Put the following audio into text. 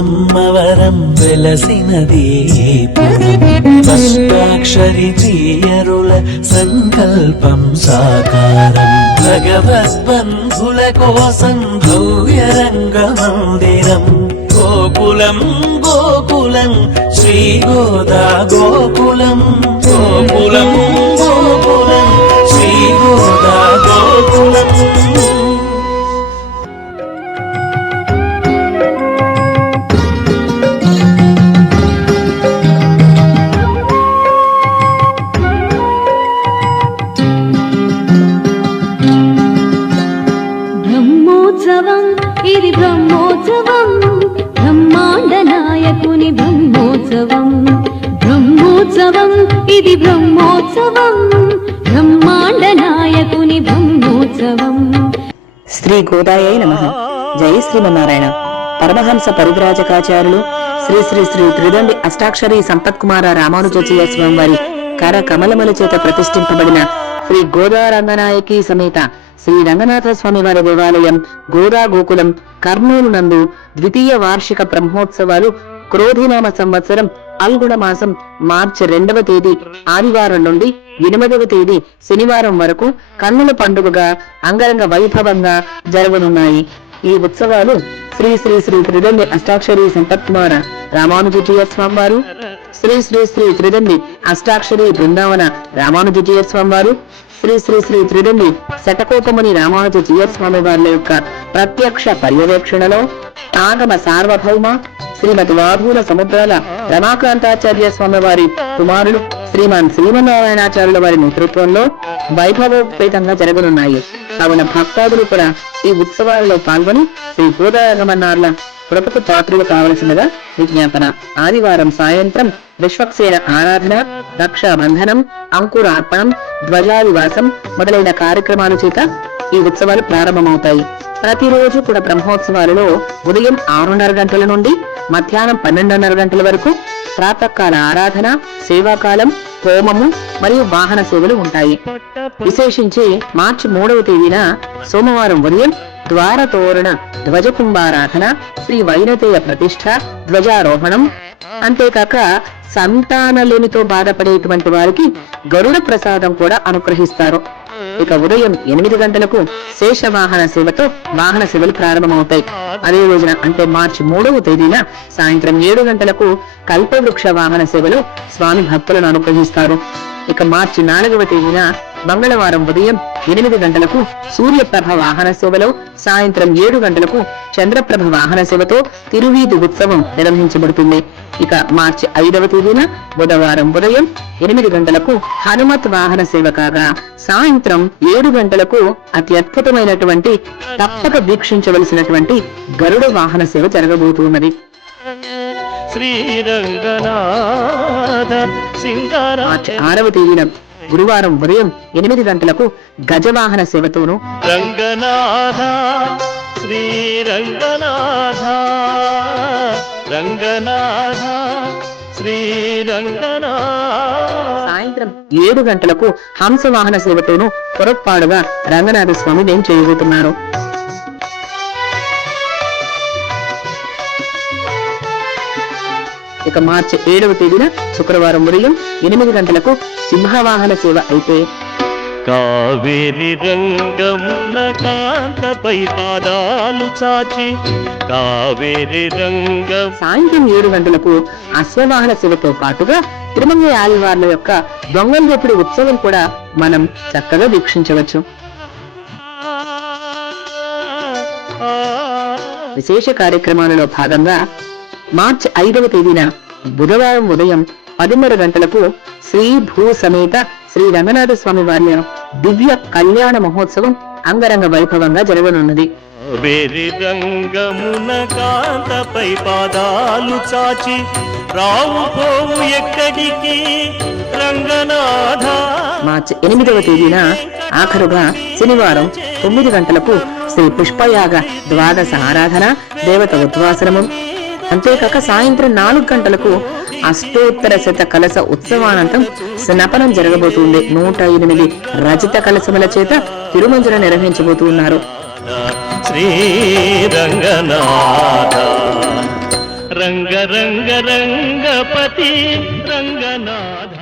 బ్రహ్మవరం వెలసినది అష్టాక్షరి తీయరుల సంకల్పం సాకారం భగవద్బంధుల కోసం భవ్య రంగమందిరం గోకులం గోకులం శ్రీ గోదా గోకులం గోకులం గోకులం శ్రీ గోదా గోకులం ఇది బ్రహ్మోత్సవం బ్రహ్మాండ నాయకుని బ్రహ్మోత్సవం బ్రహ్మోత్సవం ఇది బ్రహ్మోత్సవం బ్రహ్మాండ నాయకుని బ్రహ్మోత్సవం. శ్రీ గోదాయై నమః. జై శ్రీమన్నారాయణ. పరమహంస పరివ్రాజకాచార్యులు శ్రీ శ్రీ శ్రీ త్రిదండి అష్టాక్షరి సంపత్కుమార రామానుజాచార్య స్వామి వారి కర కమలముల చేత ప్రతిష్ఠింపబడిన శ్రీ గోదా రంగనాయకి సమేత శ్రీ రంగనాథ స్వామి వారి దేవాలయం గోదా గోకులం కర్నూలు నందు ద్వితీయ వార్షిక బ్రహ్మోత్సవాలు క్రోధినామ సంవత్సరం అల్గుణ మాసం మార్చి 2వ తేదీ ఆదివారం నుండి 8వ తేదీ శనివారం వరకు కన్నుల పండుగగా అంగరంగ వైభవంగా జరగనున్నాయి. ఈ ఉత్సవాలు శ్రీ శ్రీ శ్రీ త్రిదండి అష్టాక్షరి సంపత్కుమార రామానుజాచార్య స్వామి వారు, శ్రీ శ్రీ శ్రీ త్రిదండి అష్టాక్షరి బృందావన రామానుజాచార్య స్వామి వారు, శ్రీ శ్రీ శ్రీ త్రిదండి శతకోపముని రామానుజాచార్య స్వామి వారి యొక్క ప్రత్యక్ష పర్యవేక్షణలో ఆగమ సార్వభౌమ శ్రీమతి వాధూల సముద్రాల రమాకాంతాచార్య స్వామి వారి కుమారులు శ్రీమాన్ శ్రీమన్నారాయణాచార్యుల వారి నేతృత్వంలో వైభవోపేతంగా జరగనున్నాయి. కావున భక్తాదులు కూడా ఈ ఉత్సవాలలో పాల్గొని శ్రీ గోదారగమన్నార్ల కృపకు పాత్రలు కావలసినగా విజ్ఞాపన. ఆదివారం సాయంత్రం విశ్వక్సేన ఆరాధన, రక్షాబంధనం, అంకురార్పణం, ధ్వజాదివాసం మొదలైన కార్యక్రమాల చేత ఈ ఉత్సవాలు ప్రారంభమవుతాయి. ప్రతిరోజు కూడా బ్రహ్మోత్సవాలలో ఉదయం 6:30 గంటల నుండి మధ్యాహ్నం 12:30 గంటల వరకు ప్రాతకాల ఆరాధన, సేవాకాలం, హోమము మరియు వాహన సేవలు ఉంటాయి. విశేషించి మార్చి 3వ తేదీన సోమవారం ఉదయం ద్వార తోరణ ధ్వజకుంభారాధన, శ్రీ వైనతేయ ప్రతిష్ఠ, ధ్వజారోహణం. అంతేకాక సంతానలేమితో బాధపడేటువంటి వారికి గరుడ ప్రసాదం కూడా అనుగ్రహిస్తారు. ఇక ఉదయం 8 గంటలకు శేష వాహన సేవతో వాహన సేవలు ప్రారంభమవుతాయి. అదే రోజున అంటే మార్చి 3వ తేదీన సాయంత్రం 7 గంటలకు కల్పవృక్ష వాహన సేవలు స్వామి భక్తులను అనుగ్రహిస్తారు. ఇక మార్చి 4వ తేదీన మంగళవారం ఉదయం 8 గంటలకు సూర్యప్రభ వాహన సేవలో, సాయంత్రం 7 గంటలకు చంద్రప్రభ వాహన సేవతో తిరువీధి ఉత్సవం నిర్వహించబడుతుంది. ఇక మార్చి 5వ తేదీన బుధవారం ఉదయం 8 గంటలకు హనుమత్ వాహన సేవ కాగా, సాయంత్రం 7 గంటలకు అతి అద్భుతమైనటువంటి తప్పక వీక్షించవలసినటువంటి గరుడ వాహన సేవ జరగబోతున్నది. మార్చి 6వ తేదీన గురువారం ఉదయం 8 గంటలకు గజవాహన సేవతోను, రంగనాథ శ్రీ రంగనాథ రంగనాథ శ్రీ రంగనాథ సాయంత్రం 7 గంటలకు హంస వాహన సేవతోను పొరపాడుగా రంగనాథ స్వామి ఏం చేయబోతున్నారు. ఇక మార్చి 7వ తేదీన శుక్రవారం ఉదయం 8 గంటలకు సింహవాహన సేవ అయితే, కావేరి రంగమున కాంతపై పాదాలు చాచి కావేరి రంగం. సాయంత్రం 7 గంటలకు అశ్వవాహన సేవతో పాటుగా తిరుమంగ ఆళ్వార్ల యొక్క దొంగలెప్పుడు ఉత్సవం కూడా మనం చక్కగా వీక్షించవచ్చు. విశేష కార్యక్రమాలలో భాగంగా మార్చి 5వ తేదీన బుధవారం ఉదయం 10:30 గంటలకు శ్రీ భూ సమేత శ్రీ రంగనాథ స్వామి వారి దివ్య కళ్యాణ మహోత్సవం అంగరంగ వైభవంగా జరగనున్నది. వేరి రంగమున కాంతపై పాదాలు చాచి రావు పోవు ఎక్కడికి రంగనాథ. మార్చి 8వ తేదీన ఆఖరుగా శనివారం 9 గంటలకు శ్రీ పుష్పయాగ ద్వాదశ ఆరాధన, దేవత ఉద్వాసనము. అంతేకాక సాయంత్రం 4 గంటలకు అష్టోత్తర శత కలశ ఉత్సవానంతం స్నపనం జరగబోతుంది. 108 రజిత కలశముల చేత తిరుమంజన నిర్వహించబోతున్నారు. శ్రీ రంగనాథ రంగ రంగ రంగపతి రంగనాథ